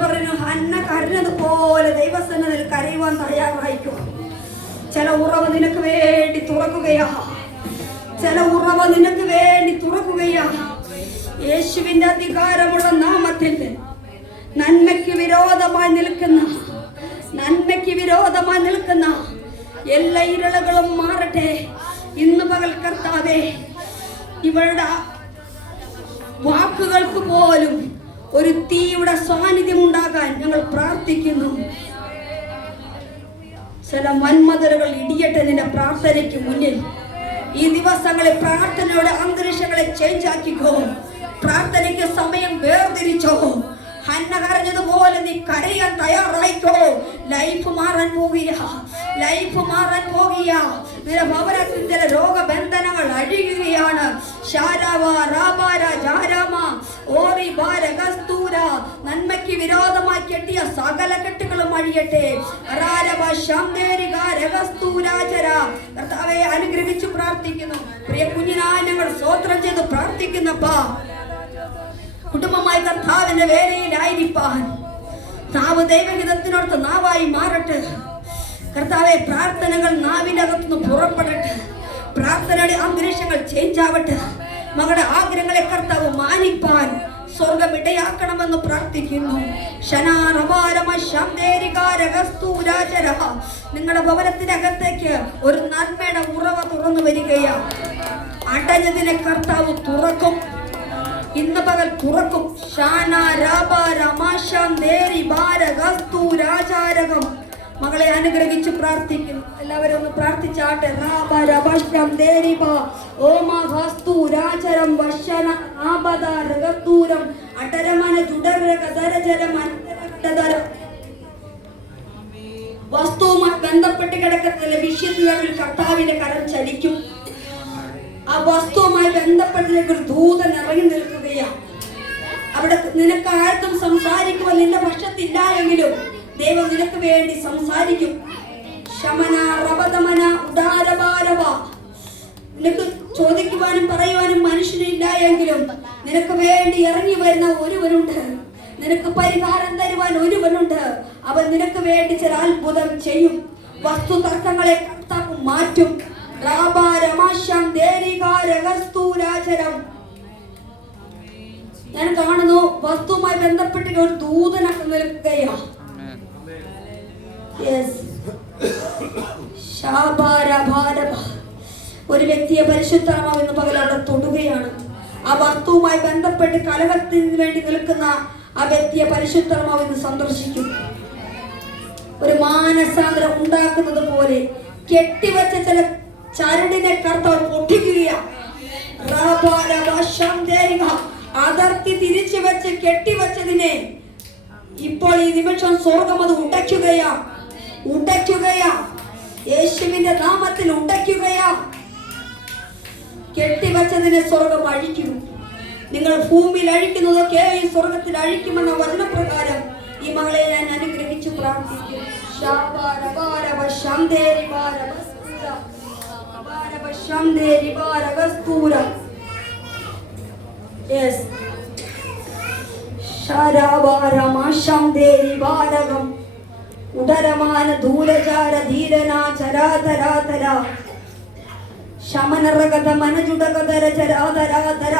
പറഞ്ഞു ഹന്ന കരഞ്ഞതുപോലെ ദൈവസന്നിധിയിൽ കരയുവാൻ തയ്യാറായിക്കോ. ചില ഉറവ് നിനക്ക് വേണ്ടി തുറക്കുകയാ. ചില ഉറവ് നിനക്ക് വേണ്ടി തുറക്കുകയാ. യേശുവിന്റെ അധികാരമുള്ള നാമത്തിൽ നന്മയ്ക്ക് വിരോധമായി നിൽക്കുന്ന എല്ലാ ഇരുളുകളും മാറട്ടെ. ഇന്ന് പകൽ കർത്താവേ, ഇവരുടെ വാക്കുകൾക്ക് പോലും ഒരു തീയുടെ സാന്നിധ്യം ഉണ്ടാകാൻ ഞങ്ങൾ പ്രാർത്ഥിക്കുന്നു. ചില വൻമതിലുകൾ ഇടിയട്ടെ നിന്റെ പ്രാർത്ഥനയ്ക്ക് മുന്നിൽ. ഈ ദിവസങ്ങളിൽ പ്രാർത്ഥനയുടെ അന്തരീക്ഷങ്ങളെ ചേഞ്ച് ആക്കിക്കോ. പ്രാർത്ഥനയ്ക്ക് സമയം വേർതിരിച്ചോ. ഹന്ന കരഞ്ഞതുപോലെ നീ കരയാൻ തയ്യാറായിക്കോ. ലൈഫ് മാറാൻ പോകുക. നിന്റെ ഭവനത്തിന്റെ രോഗബന്ധനങ്ങൾ അഴിയുകയാണ്. നന്മയ്ക്ക് വിരോധമായി കെട്ടിയ സകല കെട്ടുകളും അഴിയട്ടെ. കർത്താവേ, അനുഗ്രഹിച്ചു പ്രാർത്ഥിക്കുന്നു. പ്രിയ കുഞ്ഞിനായി ഞങ്ങൾ സ്തോത്രം ചെയ്ത് പ്രാർത്ഥിക്കുന്നപ്പാ. കുടുംബമായി കർത്താവിന്റെ വേലയിലായിരിക്കാൻ നാവ് ദൈവഹിതത്തിനോർത്ത് നാവായി മാറട്ടെ. കർത്താവെ, പ്രാർത്ഥനകൾ നാവിന്റെ അകത്തുനിന്ന് പുറപ്പെടട്ടെ. പ്രാർത്ഥനയുടെ അന്തരീക്ഷങ്ങൾ ചേഞ്ച് ആവട്ടെ. മകളുടെ ആഗ്രഹങ്ങളെ കർത്താവ് മാനിപ്പാൻ സ്വർഗം ഇടയാക്കണമെന്ന് പ്രാർത്ഥിക്കുന്നു. നിങ്ങളുടെ ഭവനത്തിനകത്തേക്ക് ഒരു നന്മയുടെ ഉറവ തുറന്നു വരികയാണ്. അടഞ്ഞതിനെ കർത്താവ് തുറക്കും. ഇന്ന് പകൽ തുറക്കും. മകളെ അനുഗ്രഹിച്ച് പ്രാർത്ഥിക്കുന്നു. എല്ലാവരും ഒന്ന് പ്രാർത്ഥിച്ചാട്ടെ. വസ്തുവുമായി ബന്ധപ്പെട്ട് കിടക്കുന്ന വിഷയത്തിൽ കർത്താവിന്റെ കരം ചലിക്കും. ആ വസ്തുവുമായി ബന്ധപ്പെട്ടതിലേക്ക് ഒരു ദൂതൻ ഇറങ്ങി നിൽക്കുകയാണ്. അവിടെ നിനക്ക് ആർക്കും സംസാരിക്കുവാൻ നിന്റെ പക്ഷത്തില്ല എങ്കിലും ദൈവം നിനക്ക് വേണ്ടി സംസാരിക്കും. നിനക്ക് ചോദിക്കുവാനും പറയുവാനും മനുഷ്യനില്ല എങ്കിലും നിനക്ക് വേണ്ടി ഇറങ്ങി വരുന്ന ഒരുവനുണ്ട്. നിനക്ക് പരിഹാരം തരുവാൻ ഒരുവനുണ്ട്. അവൻ നിനക്ക് വേണ്ടി ചില അത്ഭുതം ചെയ്യും. വസ്തു തർക്കങ്ങളെ കർത്താവ് മാറ്റും. ഞാൻ കാണുന്നു വസ്തുവുമായി ബന്ധപ്പെട്ട് ഒരു ദൂതനൊക്കെ നിൽക്കുകയാണ്. ഒരു വ്യക്തിയെ പരിശുദ്ധമാവ് ഇന്ന് പകൽ അവിടെ തൊടുകയാണ്. ആ വസ്തുവുമായി ബന്ധപ്പെട്ട് കലഹത്തിന് വേണ്ടി നിൽക്കുന്ന ആ വ്യക്തിയെ പരിശുദ്ധമാവ് ഇന്ന് സന്ദർശിക്കും. ഒരു മാനസാന്തരം ഉണ്ടാക്കുന്നത് പോലെ കെട്ടിവെച്ച ചില ചരടിനെ കർത്താവ് പൊട്ടിക്കുകയാണ്. അതിർത്തി തിരിച്ചു വെച്ച് കെട്ടിവെച്ചതിനെ ഇപ്പോൾ ഈ നിമിഷം സ്വർഗം അത് ഉടയ്ക്കുകയാ. യേശുവിന്റെ നാമത്തിൽ ഉടയ്ക്കുകയാ. കെട്ടിവെച്ചതിനെ സ്വർഗം അഴിക്കും. നിങ്ങൾ ഭൂമിയിൽ അഴിക്കുന്നതൊക്കെ ഈ സ്വർഗത്തിൽ അഴിക്കുമെന്ന വചനപ്രകാരം ഈ മകളെ ഞാൻ അനുഗ്രഹിച്ചു പ്രാർത്ഥിക്കും. ഉദരമാന ദൂരചാര ധീരനാ ചരാതരാതര ശമനരഗത മനജുടകതര ചരാതരാതര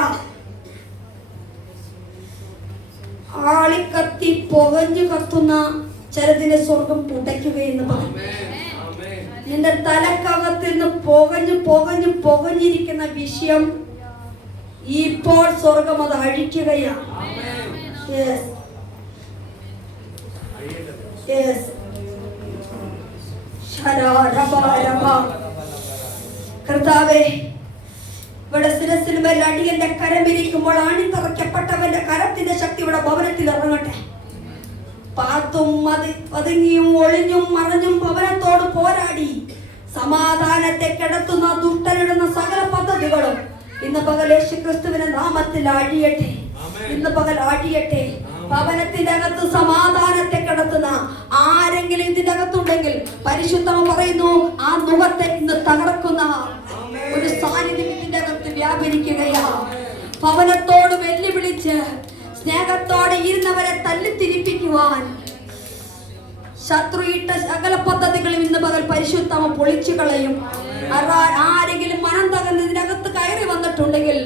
ആളിക്കത്തി പുകഞ്ഞു കത്തുന്ന ചിലതിനെ സ്വർഗം പുടയ്ക്കുകയെന്ന് പറയും. നിന്റെ തലക്കകത്തിൽ നിന്ന് പുകഞ്ഞിരിക്കുന്ന വിഷയം ഇപ്പോൾ സ്വർഗം അത് അഴിക്കുകയാണ്. കർത്താവേ, ഇവിടെ ശിരസിനുമേൽ അടിയന്റെ കരമിരിക്കുമ്പോൾ അണിത്തറയ്ക്കപ്പെട്ടവന്റെ കരത്തിന്റെ ശക്തി ഇവിടെ ഭവനത്തിൽ ഇറങ്ങട്ടെ. പാത്തും പതുങ്ങിയും ഒളിഞ്ഞും മറഞ്ഞും ഭവനത്തോട് പോരാടി സമാധാനത്തെ കിടത്തുന്ന ദുഷ്ടനിടുന്ന സകല പദ്ധതികളും ഇന്ന് പകൽ യേശുക്രിസ്തുവിന്റെ നാമത്തിൽ അഴിയട്ടെ. ഇന്ന് പകൽ അഴിയട്ടെ. ഭവനത്തിന്റെ അകത്ത് സമാധാനത്തെ കിടത്തുന്ന ആരെങ്കിലും ഇതിനകത്തുണ്ടെങ്കിൽ പരിശുദ്ധം പറയുന്നു, ആ മുഖത്തെ ഇന്ന് തകർക്കുന്ന ഒരു സാന്നിധ്യം ഇതിന്റെ അകത്ത് വ്യാപരിക്കുകയാ. ഭവനത്തോട് വെല്ലുവിളിച്ച് സ്നേഹത്തോടെ ഇരുന്നവരെ തല്ലിത്തിരിപ്പിക്കുവാൻ ശത്രു ഇട്ട സകല പദ്ധതികളും ഇന്ന് പകൽ പരിശുദ്ധമ പൊളിച്ചു കളയും. ആരെങ്കിലും മനം തകർന്ന് ഇതിനകത്ത് കയറി വന്നിട്ടുണ്ടെങ്കിൽ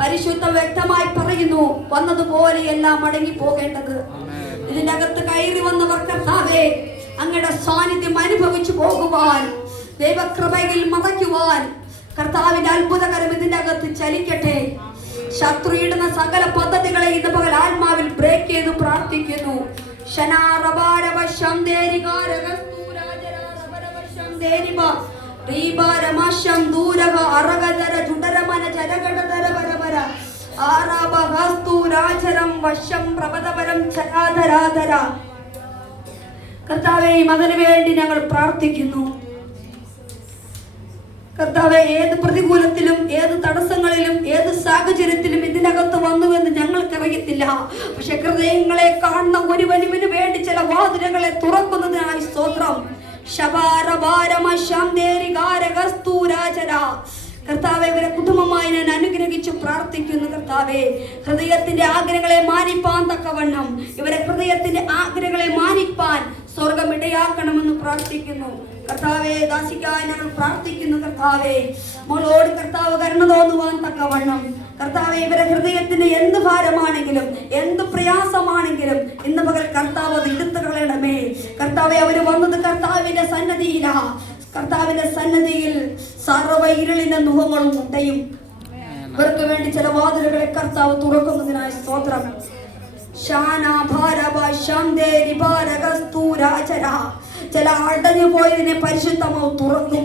പരിശുദ്ധ വ്യക്തമായി പറയുന്നു, വന്നതുപോലെയല്ല മടങ്ങി പോകേണ്ടത്. ഇതിനകത്ത് കയറി വന്നവർ കർത്താവേ അങ്ങയുടെ സാന്നിധ്യം അനുഭവിച്ചു പോകുവാൻ, ദൈവകൃപയിൽ മറയ്ക്കുവാൻ കർത്താവിന്റെ അത്ഭുതകരം ഇതിന്റെ അകത്ത് ചലിക്കട്ടെ. ശത്രു ഇടുന്ന സകല പദ്ധതികളെ ഇന്ന് പകൽ ആത്മാവിൽ ബ്രേക്ക് ചെയ്ത് പ്രാർത്ഥിക്കുന്നു. കർത്താവേ മകന് വേണ്ടി ഞങ്ങൾ പ്രാർത്ഥിക്കുന്നു. കർത്താവെ ഏത് പ്രതികൂലത്തിലും ഏത് തടസ്സങ്ങളിലും ഏത് സാഹചര്യത്തിലും ഇതിനകത്ത് വന്നുവെന്ന് ഞങ്ങൾക്കറിയത്തില്ല. പക്ഷെ ഹൃദയങ്ങളെ കാണുന്ന ഒരുവനുവിന് വേണ്ടി ചില വാതിലുകളെ തുറക്കുന്നതിനായി സ്തോത്രം. കർത്താവെ ഇവരെ കുടുംബമായി ഞാൻ അനുഗ്രഹിച്ചു പ്രാർത്ഥിക്കുന്നു. കർത്താവെ ഹൃദയത്തിന്റെ ആഗ്രഹങ്ങളെ മാനിപ്പാൻ തക്കവണ്ണം ഇവരെ ഹൃദയത്തിന്റെ ആഗ്രഹങ്ങളെ മാനിപ്പാൻ സ്വർഗം ഇടയാക്കണമെന്ന് പ്രാർത്ഥിക്കുന്നു. കർത്താവെ ദാസിക്കാൻ ഞങ്ങൾ പ്രാർത്ഥിക്കുന്നു. കർത്താവെ മോളോട് കർത്താവ് കരുണ തോന്നുവാൻ തക്കവണ്ണം കർത്താവെ ഇവരെ ഹൃദയത്തിന് എന്ത് ഭാരമാണെങ്കിലും എന്ത് പ്രയാസമാണെങ്കിലും ഇന്ന് പകൽ കർത്താവ് അത് എടുത്തു കളയണമേ. കർത്താവെ അവര് വന്നത് കർത്താവിന്റെ സന്നദ്ധിയിലാ. കർത്താവിന്റെ സന്നദ്ധിയിൽ സർവ്വ ഇരുളിന്റെ മുഖങ്ങളും മുട്ടയും. ഇവർക്ക് വേണ്ടി ചില വാതിലുകളെ കർത്താവ് തുറക്കുന്നതിനായി സ്തോത്രം. ചില അടഞ്ഞു പോയതിനെ പരിശുദ്ധമാവ് തുറക്കും.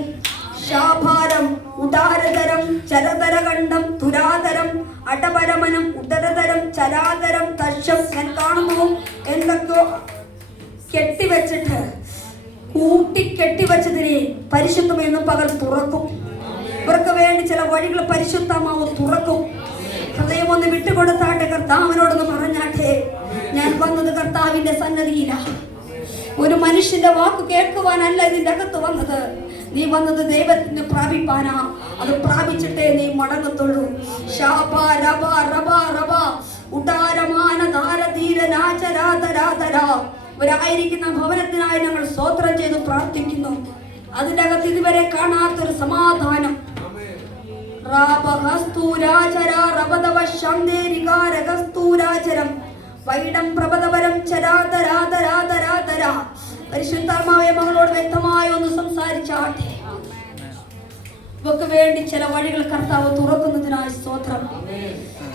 ശാഭാരം, ഉദാരതരം, ചരതരകണ്ഠം, തുരാതരം, അടപരമനം, ഉദരതരം, ചരാതരം, തക്ഷം. ഞാൻ കാണുന്നു എന്തൊക്കെയോ കെട്ടിവെച്ചിട്ട് കെട്ടിവെച്ചതിനെ പരിശുദ്ധമെന്ന് പകൽ തുറക്കും. ഇവർക്ക് വേണ്ടി ചില വഴികൾ പരിശുദ്ധമാവ് തുറക്കും. ഹൃദയം ഒന്ന് വിട്ടുകൊടുത്താട്ടെ, കർത്താവിനോടൊന്ന് പറഞ്ഞാട്ടെ, ഞാൻ വന്നത് കർത്താവിന്റെ സന്നദ്ധിയിലാണ്. ഒരു മനുഷ്യന്റെ വാക്ക് കേൾക്കുവാനല്ല ഇതിന്റെ അകത്ത് വന്നത്. നീ വന്നത് ദൈവത്തിന് പ്രാപിപ്പാനാ. അത് പ്രാപിച്ചിട്ടേ നീ മടങ്ങത്തുള്ളൂ. ഇവരായിരിക്കുന്ന ഭവനത്തിനായി ഞങ്ങൾ സ്തോത്രം ചെയ്ത് പ്രാർത്ഥിക്കുന്നു. അതിന്റെ അകത്ത് ഇതുവരെ കാണാത്തൊരു സമാധാനം. പരിശുദ്ധാത്മാവേ മകളോട് വ്യക്തമായി ഒന്ന് സംസാരിച്ചാട്ടെ. ഇവക്ക് വേണ്ടി ചില വഴികൾ കർത്താവ് തുറക്കുന്നതിനായി സ്തോത്രം.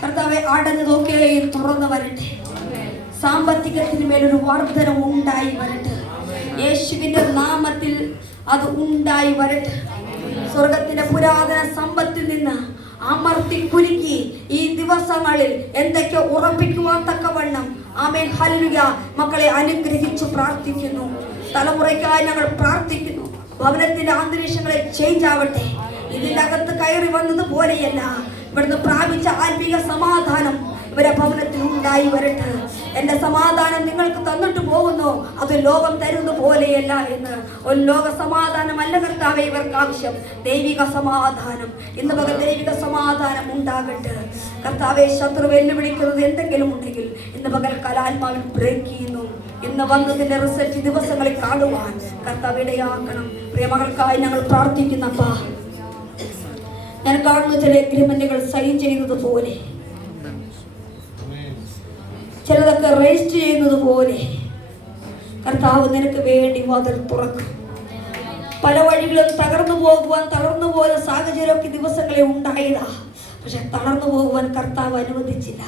കർത്താവെ അടഞ്ഞതൊക്കെ തുറന്നു വരട്ടെ. സാമ്പത്തികത്തിന് മേലൊരു വർധന ഉണ്ടായി വരട്ടെ. യേശുവിന്റെ നാമത്തിൽ അത് ഉണ്ടായി വരട്ടെ. സ്വർഗത്തിന്റെ പുരാതന സമ്പത്തിൽ നിന്ന് അമർത്തി കുലുക്കി ഈ ദിവസങ്ങളിൽ എന്തൊക്കെ ഉറപ്പിക്കുവാൻ തക്കവണ്ണം ആമേൻ ഹല്ലേലൂയ മക്കളെ അനുഗ്രഹിച്ചു പ്രാർത്ഥിക്കുന്നു. തലമുറയ്ക്കായി ഞങ്ങൾ പ്രാർത്ഥിക്കുന്നു. ഭവനത്തിന്റെ അന്തരീക്ഷങ്ങളെ ചേഞ്ച് ആവട്ടെ. ഇതിന്റെ അകത്ത് കയറി വന്നത് പോലെയല്ല, ഇവിടുന്ന് പ്രാപിച്ച ആത്മീയ സമാധാനം ഇവരെ ഭവനത്തിൽ ഉണ്ടായി വരട്ടെ. എന്റെ സമാധാനം നിങ്ങൾക്ക് തന്നിട്ട് പോകുന്നു, അത് ലോകം തരുന്ന പോലെയല്ല എന്ന്. ഒരു ലോക സമാധാനമല്ല കർത്താവേ ഇവർക്ക് ആവശ്യം, ദൈവിക സമാധാനം. ഇന്ന് പകൽ ദൈവിക സമാധാനം ഉണ്ടാകട്ടെ. കർത്താവെ ശത്രു വെല്ലുവിളിക്കുന്നത് എന്തെങ്കിലും ഉണ്ടെങ്കിൽ ഇന്ന് പകൽ കലാത്മാവിൽ ബ്രേക്ക് ചെയ്യുന്നു. ഇന്ന് വന്നതിന്റെ റിസൾട്ട് ദിവസങ്ങളിൽ കാണുവാൻ കർത്താവ് ഇടയാക്കണം. പ്രിയമകൾക്കായി ഞങ്ങൾ പ്രാർത്ഥിക്കുന്നപ്പാ. ഞാൻ കാണുന്ന ചില എഗ്രിമെന്റുകൾ സൈൻ ചെയ്യുന്നത് പോലെ, ചിലതൊക്കെ രജിസ്റ്റർ ചെയ്യുന്നത് പോലെ കർത്താവ് നിനക്ക് വേണ്ടി വാതിൽ തുറക്കും. പല വഴികളും തകർന്നു പോകുന്ന സാഹചര്യമൊക്കെ ദിവസങ്ങളെ ഉണ്ടായതാ. പക്ഷെ തളർന്നു പോകുവാൻ കർത്താവ് അനുവദിച്ചില്ല.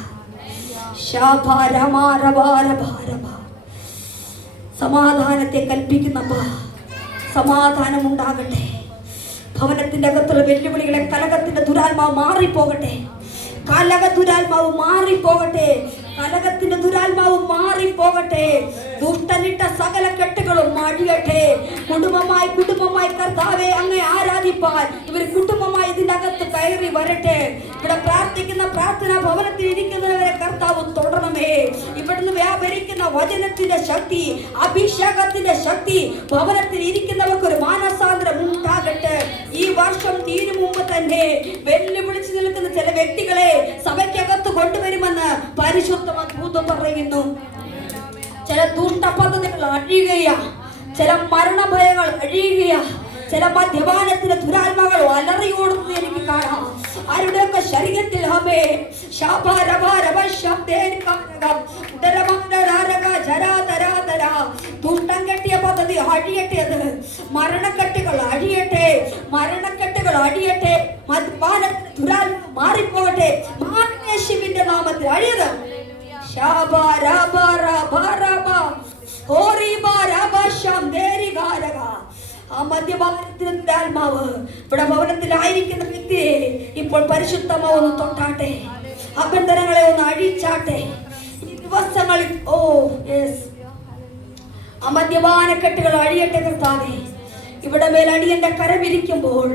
സമാധാനത്തെ കൽപ്പിക്കുന്നപ്പാ, സമാധാനം ഉണ്ടാകട്ടെ. ഭവനത്തിന്റെ അകത്തുള്ള വെല്ലുവിളികളെ കലകത്തിന്റെ ദുരാത്മാവ് മാറിപ്പോകട്ടെ. കലകത്തിന്റെ ദുരാത്മാവ് മാറിപ്പോകട്ടെ. ദുഷ്ടനിട്ട സകല കെട്ടുകളും മാടിയട്ടെ. കുടുംബമായി കർത്താവെ അങ്ങേ ആരാധിപ്പാൻ ഇവർ കുടുംബമായി ഇതിന്റെ അകത്ത് കയറി വരട്ടെ. ഇവിടെ പ്രാർത്ഥിക്കുന്ന പ്രാർത്ഥന ഭവനത്തിൽ ഇരിക്കുന്നവരെ കർത്താവ് തുടരണമേ. ഇവിടുന്ന് വ്യാപരിക്കുന്ന വചനത്തിന്റെ ശക്തി, അഭിഷേകത്തിന്റെ ശക്തി ഭവനത്തിൽ ഇരിക്കുന്നവർക്ക് ഒരു മാനസാന്തരം ഉണ്ടാകട്ടെ. ഈ വർഷം തീരും മുമ്പ് തന്നെ വെല്ലുവിളിച്ചു നിൽക്കുന്ന ചില വ്യക്തികളെ സഭയ്ക്കകത്ത് കൊണ്ടുവരുമെന്ന് പരിശുദ്ധ ദൂതൻ പറയുന്നു. ചില ദുഷ്ടപദ്ധതികൾ അഴിയുകയാ, ചില മരണഭയങ്ങൾ അഴിയുകയാ, ചില മദ്യപാനത്തിന്റെ ദുരാത്മാക്കൾ അലറിയോടുന്നത് എനിക്ക് കാണാം. ആരുടെയൊക്കെ ശരീരത്തിൽ ദുഷ്ടം കെട്ടിയ പദ്ധതി അഴിയട്ടേത്. മരണക്കെട്ടുകൾ അഴിയട്ടെ, മരണക്കെട്ടുകൾ അഴിയട്ടെ. മദ്യപാനത്തിന്റെ ദുരാത്മ മാറിപ്പോകട്ടെ. യേശുവിന്റെ നാമത്തിൽ അഴിയത്. മദ്യപാനത്തിന്റെ ആത്മാവ് ഇവിടെ ഭവനത്തിലായിരിക്കുന്ന വ്യക്തിയെ ഇപ്പോൾ പരിശുദ്ധമാ ഒന്ന് തൊട്ടാട്ടെ, അഭ്യന്തരങ്ങളെ ഒന്ന് അഴിച്ചാട്ടെ. ഈ ദിവസങ്ങളിൽ ആ മദ്യപാനക്കെട്ടുകൾ അഴിയട്ടെ കർത്താവേ. ഇവിടെ മേൽ അടിയന്റെ കരവിരിക്കുമ്പോൾ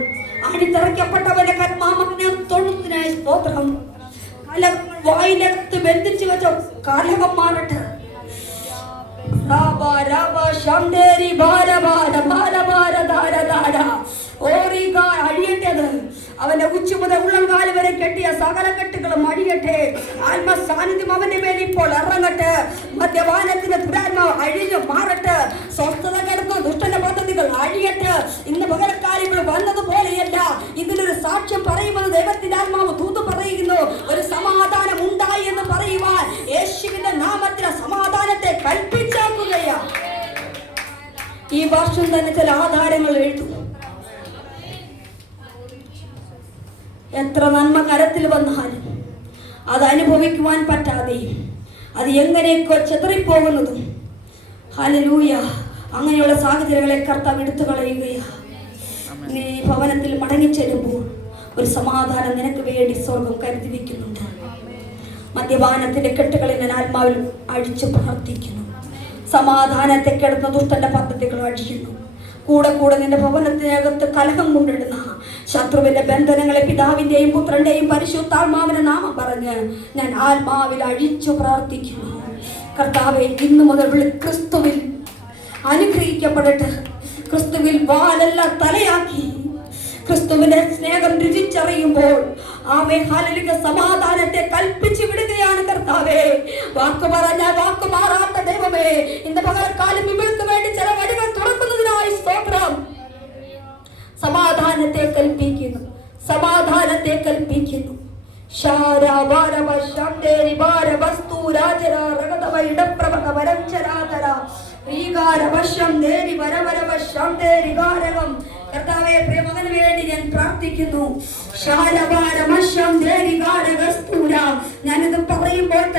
അടിത്തറയ്ക്കപ്പെട്ടവന്റെ കർമാമനെ തൊഴുന്നതിനായി സ്തോത്രം. വായിനകത്ത് ബന്ധിച്ചു വെച്ച കാലകം മാറട്ടെ. അഴിയട്ടത്. അവന്റെ ഉച്ച മുതൽ ഉള്ളംകാല് വരെ കെട്ടിയ സകല കെട്ടുകളും അഴിയട്ടെ. ആത്മസാന്നിധ്യം അവന്റെ മേൽ ഇപ്പോൾ ഇറങ്ങട്ടെ. മദ്യപാനത്തിന്റെ ദുരാത്മാവ് അഴിഞ്ഞു മാറട്ടെ. സ്വസ്ഥത കിടക്കുന്ന ദുഷ്ടന്റെ പദ്ധതികൾ അഴിയട്ടെ. ഇന്ന് പകരക്കാരികൾ വന്നതുപോലെയല്ല. ഇതിനൊരു സാക്ഷ്യം പറയുമെന്ന് ദൈവത്തിന്റെ ആത്മാവ് ദൂത് പറയുന്നു. ഒരു സമാധാനം ഉണ്ടായി എന്ന് പറയുവാൻ യേശുവിന്റെ നാമത്തിൽ സമാധാനത്തെ കൽപ്പിച്ചാക്കുകയാ. ഈ വർഷം തന്നെ ചില ആധാരങ്ങൾ എഴുതും. എത്ര നന്മ കരത്തിൽ വന്നാലും അത് അനുഭവിക്കുവാൻ പറ്റാതെയും അത് എങ്ങനെയൊക്കെ ചെതറിപ്പോകുന്നതും ഹല്ലേലൂയ അങ്ങനെയുള്ള സാഹചര്യങ്ങളെ കർത്താവ് എടുത്തു കളയുകയാ. നീ ഭവനത്തിൽ മടങ്ങിച്ചെല്ലുമ്പോൾ ഒരു സമാധാനം നിനക്ക് വേണ്ടി സ്വർഗം കരുതി വയ്ക്കുന്നുണ്ട്. മദ്യപാനത്തിന്റെ കെട്ടുകളിൽ ഞാൻ ആത്മാവിൽ അഴിച്ചു പ്രാർത്ഥിക്കുന്നു. സമാധാനത്തെ കെടുന്ന ദുഷ്ടന്റെ പദ്ധതികൾ അഴിയുന്നു. കൂടെ കൂടെ നിന്റെ ഭവനത്തിനകത്ത് കലഹം കൊണ്ടിടുന്ന ശത്രുവിന്റെ ബന്ധനങ്ങളെ പിതാവിന്റെയും പുത്രന്റെയും പരിശുദ്ധാത്മാവിന്റെ നാമം പറഞ്ഞ് ഞാൻ ആത്മാവിൽ അഴിച്ചു പ്രാർത്ഥിക്കുന്നു. കർത്താവേ, ഇന്നു മുതൽ ക്രിസ്തുവിൽ അനുഗ്രഹിക്കപ്പെടട്ടെ. ക്രിസ്തുവിൽ വാലല്ല തലയാക്കി ക്രിസ്തുവിന്റെ സ്നേഹം രുചിച്ചറിയുമ്പോൾ സമാധാനത്തെ കൽപ്പിച്ചു വിടുകയാണ് കർത്താവേ. വാക്ക് പറഞ്ഞ വാക്ക് മാറാത്ത ദൈവമേ, ഇന്ന് പകൽക്കാലം ഇവൾക്ക് വേണ്ടി ചില വഴികൾ തുറക്കുന്നതിനായി സ്തോത്രം. സമാധാനത്തെ കൽപ്പിക്കുന്നു, സമാധാനത്തെ കൽപ്പിക്കുന്നു. കർത്താവേ, പ്രിയമകന് വേണ്ടി ഞാൻ പ്രാർത്ഥിക്കുന്നു. ഞാനിത് പറയുമ്പോൾ